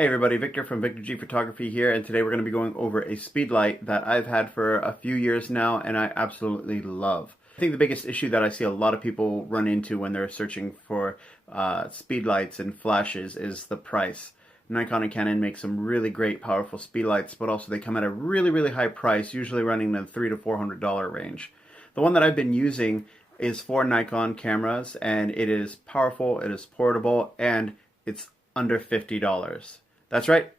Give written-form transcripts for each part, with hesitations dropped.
Hey everybody, Victor from Victor G Photography here, and today we're going to be going over a speedlight that I've had for a few years now and I absolutely love. I think the biggest issue that I see a lot of people run into when they're searching for speedlights and flashes is the price. Nikon and Canon make some really great powerful speedlights, but also they come at a really high price, usually running in the $300 to $400 range. The one that I've been using is for Nikon cameras, and it is powerful, it is portable, and it's under $50. That's right,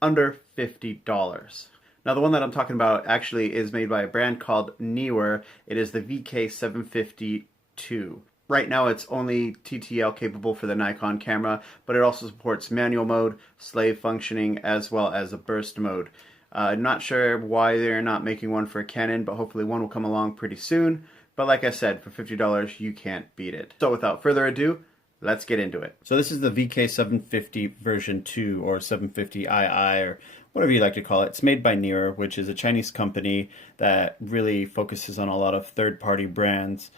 under $50. Now the one that I'm talking about actually is made by a brand called Neewer. It is the VK750-II. Right now it's only TTL capable for the Nikon camera, but it also supports manual mode, slave functioning, as well as a burst mode. Not sure why they're not making one for Canon, but hopefully one will come along pretty soon. But like I said, for $50 you can't beat it. So without further ado, let's get into it. So this is the VK750 version 2 or 750 II or whatever you like to call it. It's made by Neewer, which is a Chinese company that really focuses on a lot of third-party brands,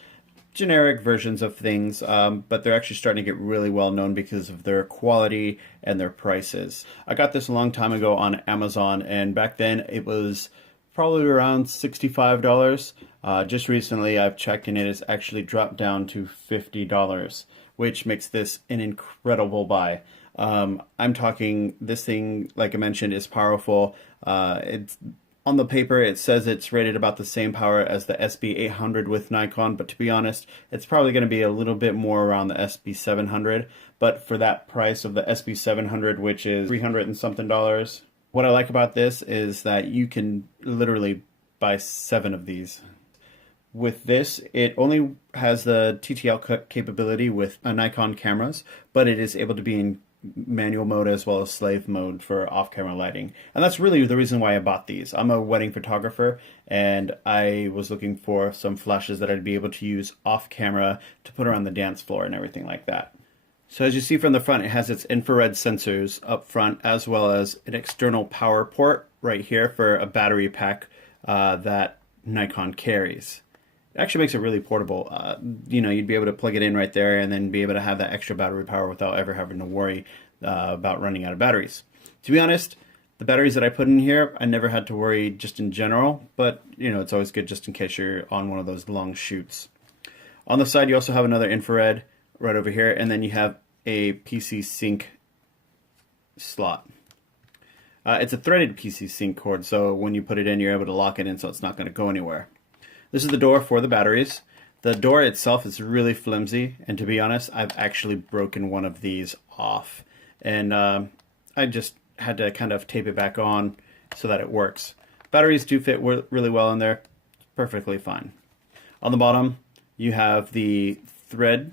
generic versions of things, but they're actually starting to get really well known because of their quality and their prices. I got this a long time ago on Amazon, and back then it was probably around $65. Just recently I've checked and it has actually dropped down to $50. Which makes this an incredible buy. I'm talking, this thing, like I mentioned, is powerful. It's on the paper, it says it's rated about the same power as the SB800 with Nikon, but to be honest, it's probably going to be a little bit more around the SB700. But for that price of the SB700, which is $300 and something, what I like about this is that you can literally buy 7 of these. With this, it only has the TTL capability with Nikon cameras, but it is able to be in manual mode as well as slave mode for off-camera lighting. And that's really the reason why I bought these. I'm a wedding photographer, and I was looking for some flashes that I'd be able to use off-camera to put around the dance floor and everything like that. So as you see from the front, it has its infrared sensors up front, as well as an external power port right here for a battery pack that Nikon carries. It actually makes it really portable. You know, you'd be able to plug it in right there and then be able to have that extra battery power without ever having to worry about running out of batteries. To be honest, the batteries that I put in here, I never had to worry just in general, but you know, it's always good just in case you're on one of those long shoots. On the side, you also have another infrared right over here, and then you have a PC sync slot. It's a threaded PC sync cord, so when you put it in, you're able to lock it in so it's not going to go anywhere. This is the door for the batteries. The door itself is really flimsy, and to be honest, I've actually broken one of these off. And I just had to kind of tape it back on so that it works. Batteries do fit really well in there, perfectly fine. On the bottom, you have the thread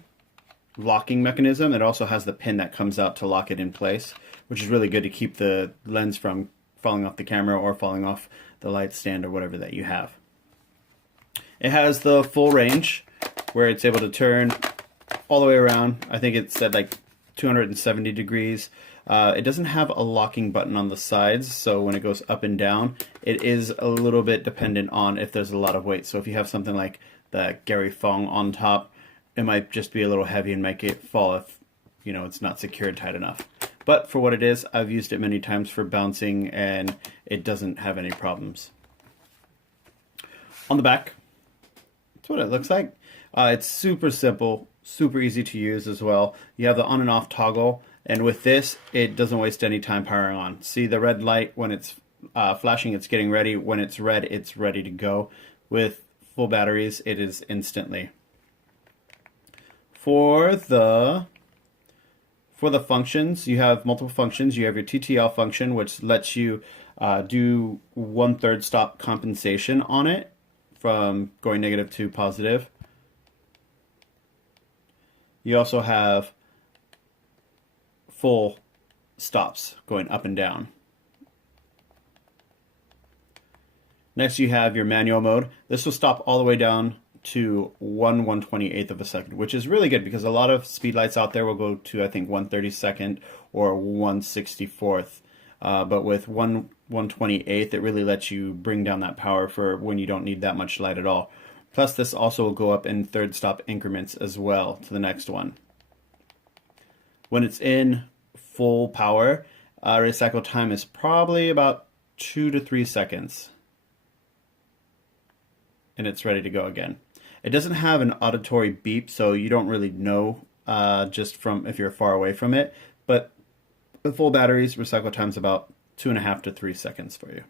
locking mechanism. It also has the pin that comes out to lock it in place, which is really good to keep the lens from falling off the camera or falling off the light stand or whatever that you have. It has the full range where it's able to turn all the way around. I think it's at like 270 degrees. It doesn't have a locking button on the sides, so when it goes up and down, it is a little bit dependent on if there's a lot of weight. So if you have something like the Gary Fong on top, it might just be a little heavy and make it fall if, you know, it's not secured tight enough. But for what it is, I've used it many times for bouncing and it doesn't have any problems. On the back, that's what it looks like. It's super simple, super easy to use as well. You have the on and off toggle, and with this, it doesn't waste any time powering on. See the red light when it's flashing, it's getting ready. When it's red, it's ready to go. With full batteries, it is instantly. For the functions, you have multiple functions. You have your TTL function, which lets you do 1/3 stop compensation on it from going negative to positive. You also have full stops going up and down. Next you have your manual mode. This will stop all the way down to 1/128th of a second, which is really good because a lot of speedlights out there will go to, I think, 1/32 or 1/64. But with 1/128th, it really lets you bring down that power for when you don't need that much light at all. Plus, this also will go up in third stop increments as well to the next one. When it's in full power, Recycle time is probably about 2 to 3 seconds. And it's ready to go again. It doesn't have an auditory beep, so you don't really know just from if you're far away from it. But with full batteries, recycle time is about 2.5 to 3 seconds for you.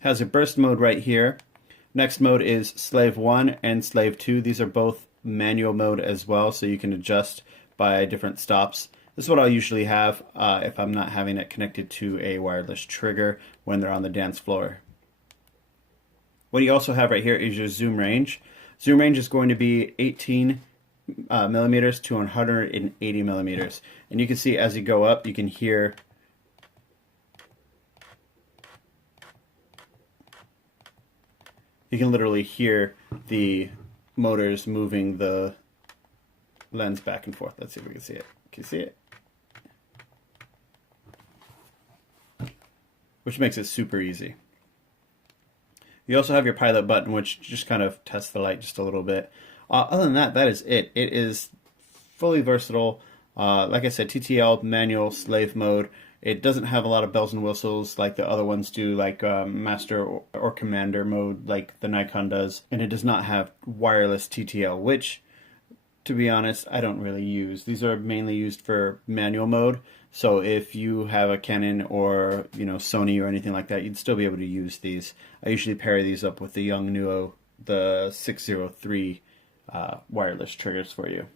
Has a burst mode right here. Next mode is slave 1 and slave 2. These are both manual mode as well, so you can adjust by different stops. This is what I'll usually have if I'm not having it connected to a wireless trigger when they're on the dance floor. What you also have right here is your zoom range. Zoom range is going to be 18 millimeters to 180 millimeters. And you can see as you go up, you can hear literally hear the motors moving the lens back and forth. Let's see if we can see it. Can you see it? Which makes it super easy. You also have your pilot button, which just kind of tests the light just a little bit. Other than that, that is it. It is fully versatile. Like I said, TTL, manual, slave mode. It doesn't have a lot of bells and whistles like the other ones do, like master or commander mode like the Nikon does. And it does not have wireless TTL, which, to be honest, I don't really use. These are mainly used for manual mode. So if you have a Canon or Sony or anything like that, you'd still be able to use these. I usually pair these up with the Yongnuo, the 603 wireless triggers for you.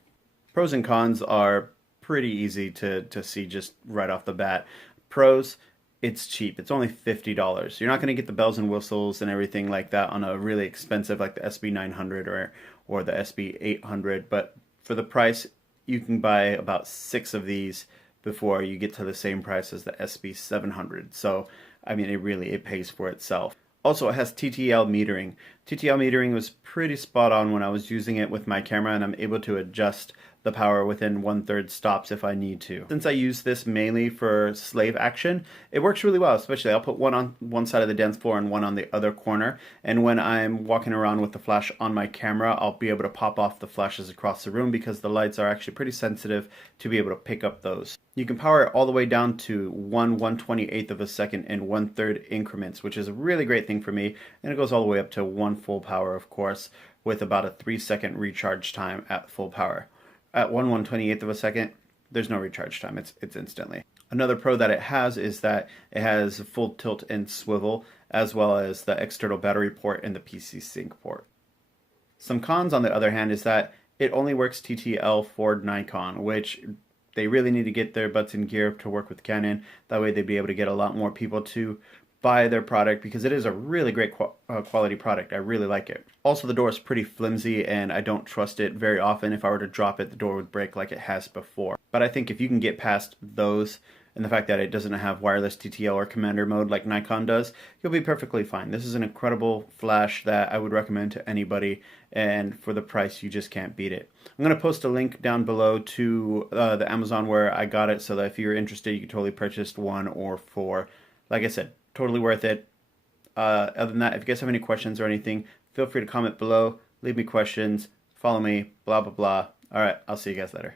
Pros and cons are pretty easy to see just right off the bat. Pros, it's cheap. It's only $50. You're not going to get the bells and whistles and everything like that on a really expensive like the SB900 or the SB800, but for the price, you can buy about 6 of these before you get to the same price as the SB700. So, I mean, it pays for itself. Also, it has TTL metering. TTL metering was pretty spot on when I was using it with my camera, and I'm able to adjust the power within 1/3 stops if I need to. Since I use this mainly for slave action, it works really well. Especially I'll put one on one side of the dance floor and one on the other corner, and when I'm walking around with the flash on my camera, I'll be able to pop off the flashes across the room because the lights are actually pretty sensitive to be able to pick up those. You can power it all the way down to 1/128th of a second in 1/3 increments, which is a really great thing for me, and it goes all the way up to 1 full power, of course, with about a 3-second recharge time at full power. At 1/128th of a second, there's no recharge time. It's instantly. Another pro that it has is that it has full tilt and swivel, as well as the external battery port and the PC sync port. Some cons, on the other hand, is that it only works TTL for Nikon, which they really need to get their butts in gear to work with Canon. That way they'd be able to get a lot more people to buy their product because it is a really great quality product. I really like it. Also, the door is pretty flimsy and I don't trust it very often. If I were to drop it, the door would break like it has before. But I think if you can get past those and the fact that it doesn't have wireless TTL or commander mode like Nikon does, you'll be perfectly fine. This is an incredible flash that I would recommend to anybody, and for the price, you just can't beat it. I'm going to post a link down below to the Amazon where I got it, so that if you're interested, you can totally purchase 1 or 4. Like I said, totally worth it. Other than that, if you guys have any questions or anything, feel free to comment below, leave me questions, follow me, blah, blah, blah. All right, I'll see you guys later.